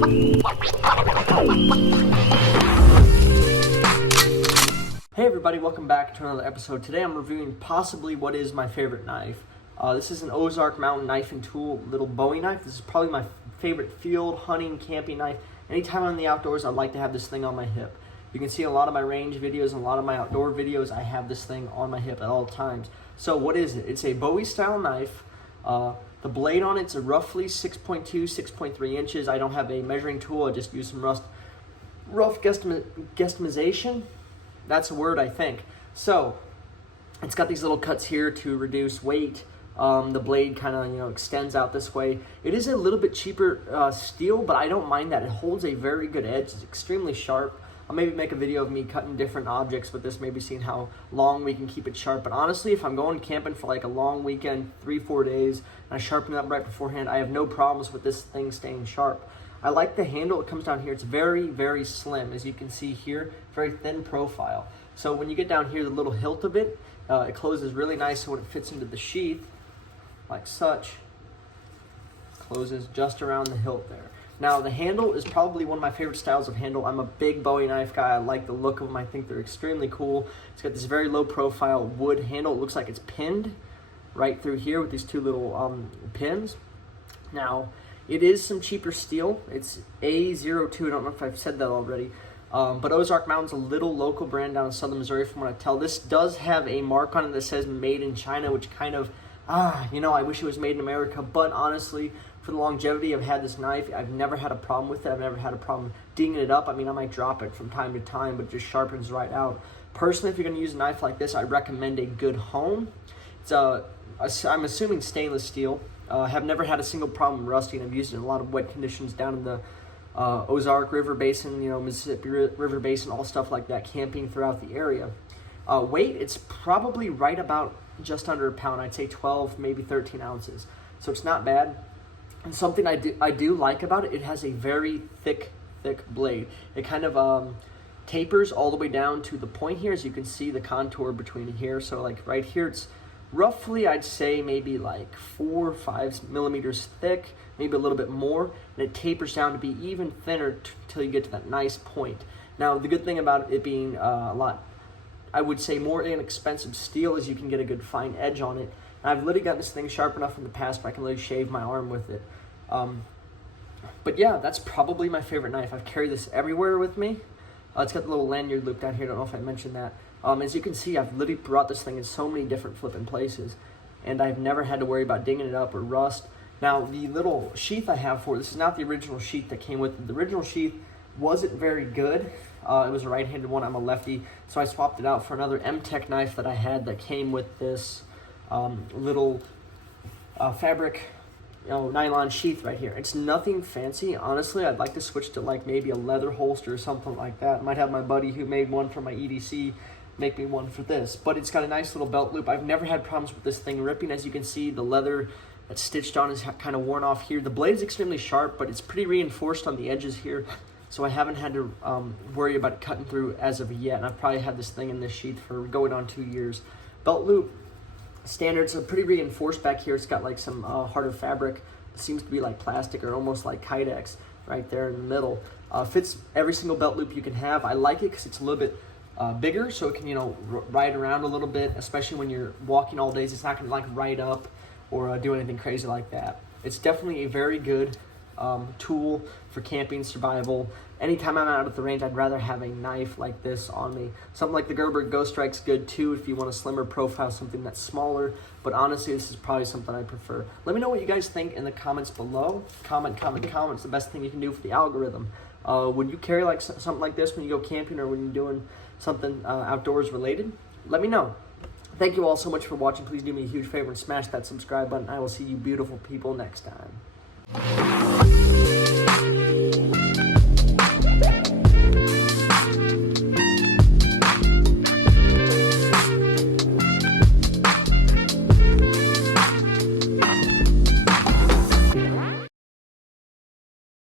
Hey everybody, welcome back to another episode. Today I'm reviewing possibly what is my favorite knife. This is an OZARK Mountain Knife and Tool little Bowie knife. This is probably my favorite field, hunting, camping knife. Anytime I'm in the outdoors, I like to have this thing on my hip. You can see a lot of my range videos and a lot of my outdoor videos, I have this thing on my hip at all times. So what is it? It's a Bowie style knife. The blade on it's a roughly 6.2, 6.3 inches. I don't have a measuring tool. I just use some rough guesstimation. That's a word, I think. So it's got these little cuts here to reduce weight. The blade kind of extends out this way. It is a little bit cheaper steel, but I don't mind that. It holds a very good edge. It's extremely sharp. I'll maybe make a video of me cutting different objects with this, maybe seeing how long we can keep it sharp. But honestly, if I'm going camping for like a long weekend, 3-4 days, and I sharpen it up right beforehand, I have no problems with this thing staying sharp. I like the handle. It comes down here. It's very, very slim, as you can see here. Very thin profile. So when you get down here, the little hilt of it, it closes really nice. So when it fits into the sheath, like such, closes just around the hilt there. Now the handle is probably one of my favorite styles of handle. I'm a big Bowie knife guy. I like the look of them. I think they're extremely cool. It's got this very low profile wood handle. It looks like it's pinned right through here with these two little pins. Now it is some cheaper steel. It's A02. I don't know if I've said that already. But OZARK Mountain's a little local brand down in southern Missouri from what I tell. This does have a mark on it that says made in China, which kind of, I wish it was made in America. But honestly, for the longevity I've had this knife, I've never had a problem with it. I've never had a problem dinging it up. I mean, I might drop it from time to time, but it just sharpens right out. Personally, if you're going to use a knife like this, I recommend a good home. It's I'm assuming stainless steel. Have never had a single problem rusting. I've used it in a lot of wet conditions down in the Ozark River Basin, Mississippi River Basin, all stuff like that, camping throughout the area. Weight, it's probably right about just under a pound. I'd say 12, maybe 13 ounces. So it's not bad. And something I do like about it, it has a very thick blade. It kind of tapers all the way down to the point here, as you can see the contour between here. So like right here, it's roughly, I'd say maybe like 4 or 5 millimeters thick, maybe a little bit more, and it tapers down to be even thinner till you get to that nice point. Now, the good thing about it being a lot, I would say more inexpensive steel, is you can get a good fine edge on it. And I've literally gotten this thing sharp enough in the past where I can literally shave my arm with it. But yeah, that's probably my favorite knife. I've carried this everywhere with me. It's got the little lanyard loop down here. I don't know if I mentioned that. As you can see, I've literally brought this thing in so many different flipping places, and I've never had to worry about dinging it up or rust. Now, the little sheath I have for this is not the original sheath that came with it. The original sheath wasn't very good. It was a right-handed one. I'm a lefty, so I swapped it out for another M-Tech knife that I had that came with this little fabric, nylon sheath right here. It's nothing fancy. Honestly, I'd like to switch to like maybe a leather holster or something like that. I might have my buddy who made one for my EDC make me one for this, but it's got a nice little belt loop. I've never had problems with this thing ripping. As you can see, the leather that's stitched on is kind of worn off here. The blade is extremely sharp, but it's pretty reinforced on the edges here, so I haven't had to worry about it cutting through as of yet, and I've probably had this thing in this sheath for going on 2 years. Belt loop standards are pretty reinforced back here. It's got like some harder fabric. It seems to be like plastic or almost like Kydex right there in the middle. Fits every single belt loop you can have. I like it because it's a little bit bigger, so it can ride around a little bit, especially when you're walking all days. It's not going to like ride up or do anything crazy like that. It's definitely a very good tool for camping, survival. Anytime I'm out at the range, I'd rather have a knife like this on me. Something like the Gerber Ghost Strike's good too if you want a slimmer profile, something that's smaller. But honestly, this is probably something I prefer. Let me know what you guys think in the comments below. Comment. It's the best thing you can do for the algorithm. Would you carry like something like this when you go camping or when you're doing something outdoors related? Let me know. Thank you all so much for watching. Please do me a huge favor and smash that subscribe button. I will see you beautiful people next time.